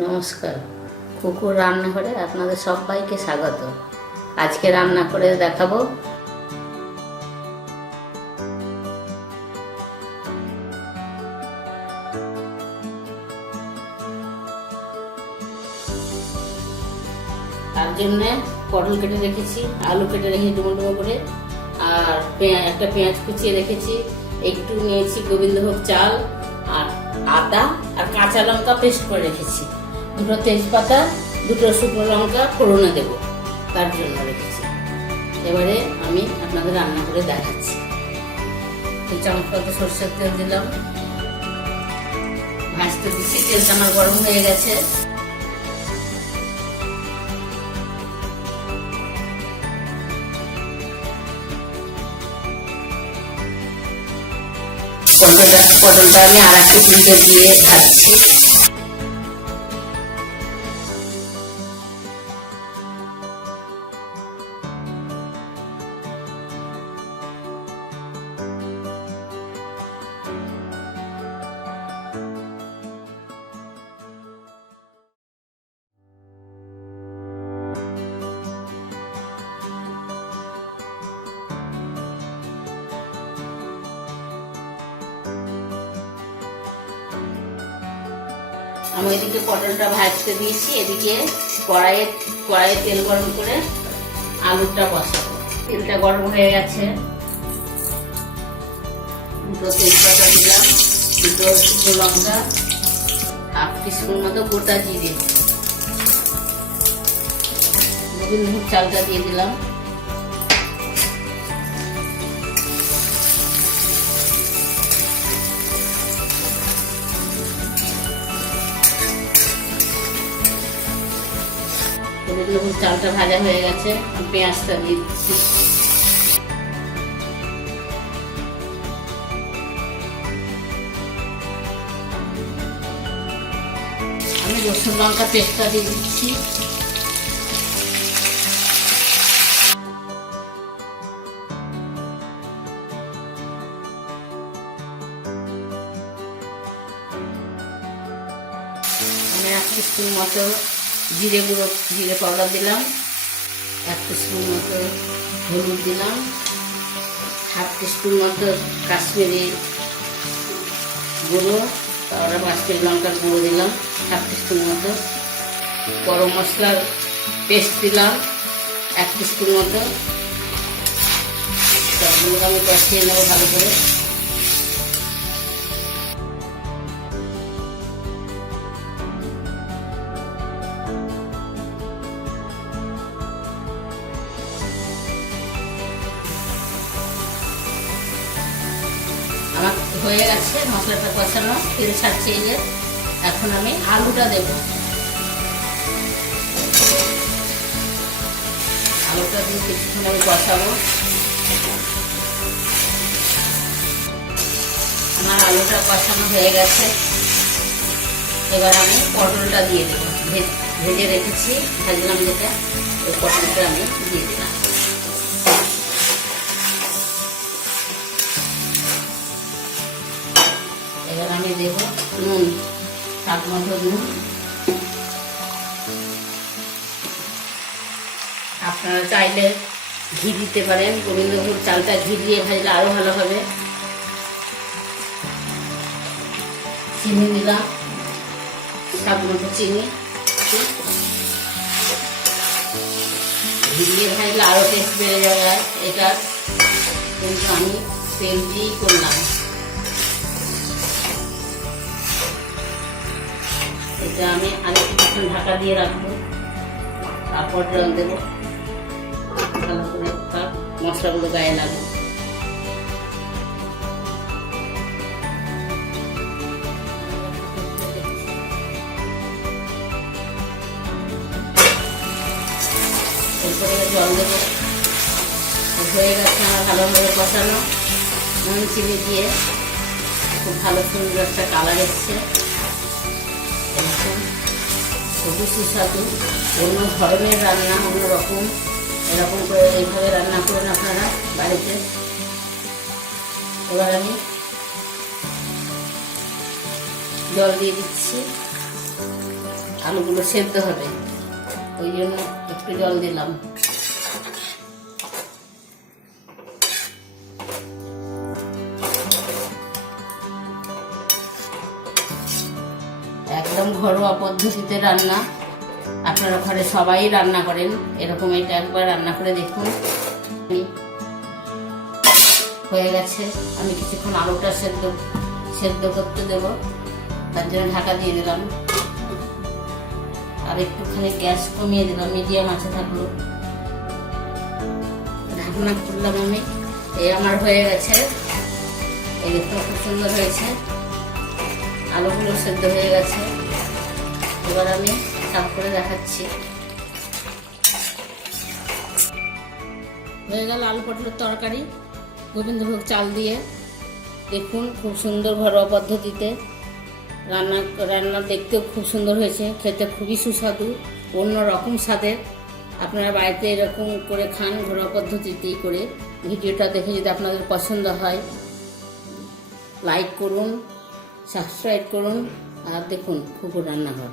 নমস্কার, খুকুর রান্নাঘরে আপনাদের সবাইকে স্বাগত। আজকে রান্না করে দেখাবো তার জন্য পটল কেটে রেখেছি, আলু কেটে রেখেছি ডুমো ডুমো করে, আর একটা পেঁয়াজ কুচিয়ে রেখেছি, একটু নিয়েছি গোবিন্দভোগ চাল, আর আদা আর কাঁচা লঙ্কা পেস্ট করে রেখেছি, দুটো তেজপাতা, দুটো শুকনো লঙ্কা ফোড়নে দেব, তার জন্য রেখেছি। এবারে আমি আপনাদের রান্না করে দেখাচ্ছি। এই চামচটাতে সরষের তেল দিলাম, ভাজতে দিচ্ছি। তেলটা আমার গরম হয়ে গেছে। পটলটা আমি আর একটু ফুলকে দিয়ে ভাজছি। আমি এদিকে পটলটা ভাজতে দিয়েছি, এদিকে কড়াইয়ে তেল গরম করে আলুটা বসাবো। তেলটা গরম হয়ে গেছে, দুটো তেজপাতা দিলাম, দুটো শুকনো লঙ্কা, হাফ টিস্পুন মতো গোটা জিরে, গোবিন্দভোগ চালটা দিয়ে দিলাম, গোবিন্দভোগ চালটা ভাজা হয়ে গেছে। পেঁয়াজটা দিয়ে দিচ্ছি, আমি রসুন লঙ্কা পেস্টটা দিয়ে দিচ্ছি, আমি 1 টিস্পুন মতো জিরে পাউডার দিলাম, 1 টিস্পুন মতো হলুদ দিলাম, হাফ টিস্পুন মতো কাশ্মীরি গুঁড়ো পাউডার, কাশ্মীরি লঙ্কার গুঁড়ো দিলাম, হাফ টিস্পুন মতো গরম মশলার পেস্ট দিলাম, 1 টিস্পুন মতো। সবগুলোকে আমি কষিয়ে নেবো ভালো করে। আমার হয়ে গেছে মশলাটা কষানো, তেল ছাড়ছে। এই যে এখন আমি আলুটা দেব, আলুটা দিয়ে কিছুক্ষণ আমি কষাবো। আমার আলুটা কষানো হয়ে গেছে, এবার আমি পটলটা দিয়ে দেবো। ভেজে রেখেছি, ভাজলাম যেটা, ওই পটলটা আমি দিয়ে দিলাম। এবার আমি দেব নুন, স্বাদ মতো নুন। আপনারা চাইলে ঘি দিতে পারেন, গোবিন্দভোগ চালটা ঘি দিয়ে ভাজলে আরো ভালো হবে। চিনি দিলাম, স্বাদ মতো চিনি। ঘি দিয়ে ভাজলে আরো টেস্ট বেড়ে যাবে। এটা কিন্তু আমি তেল দিয়েই করলাম। এটা আমি আগে কিছুক্ষণ ঢাকা দিয়ে রাখবো, তারপর জল দেবো, ভালো করে মশলাগুলো গায়ে লাগবে। এরপরে জল দেবো। হয়ে গেছে আমার ভালোভাবে কষানো, নুন চিনি দিয়ে খুব ভালো সুন্দর একটা কালার এসছে। খুবই সুস্বাদু, অন্য ধরনের রান্না, অন্যরকম। এরকম করে এইভাবে রান্না করেন আপনারা বাড়িতে। এবার আমি জল দিয়ে দিচ্ছি, আলুগুলো সেদ্ধ হবে, ওই জন্য একটু জল দিলাম। একদম ঘরোয়া পদ্ধতিতে রান্না, আপনারা ঘরে সবাই রান্না করেন, এরকম এটা একবার রান্না করে দেখুন। হয়ে গেছে, আমি কিছুক্ষণ আলুটা সেদ্ধ করতে দেব, তার জন্য ঢাকা দিয়ে দিলাম। আর একটুখানি গ্যাস কমিয়ে দিলাম, মিডিয়াম আছে থাকলো। ঢাকনা খুললাম আমি, এই আমার হয়ে গেছে। এই দেখুন খুব সুন্দর হয়েছে, আলুগুলো সেদ্ধ হয়ে গেছে। এবার আমি সাফ করে দেখাচ্ছি। হয়ে গেল আলু পটলের তরকারি গোবিন্দভোগ চাল দিয়ে। দেখুন খুব সুন্দর ঘরোয়া পদ্ধতিতে রান্না দেখতেও খুব সুন্দর হয়েছে, খেতে খুবই সুস্বাদু, অন্য রকম স্বাদের। আপনারা বাড়িতে এরকম করে খান ঘরোয়া পদ্ধতিতেই করে। ভিডিওটা দেখে যদি আপনাদের পছন্দ হয় লাইক করুন, সাবস্ক্রাইব করুন, আর দেখুন খুকুর রান্নাঘর।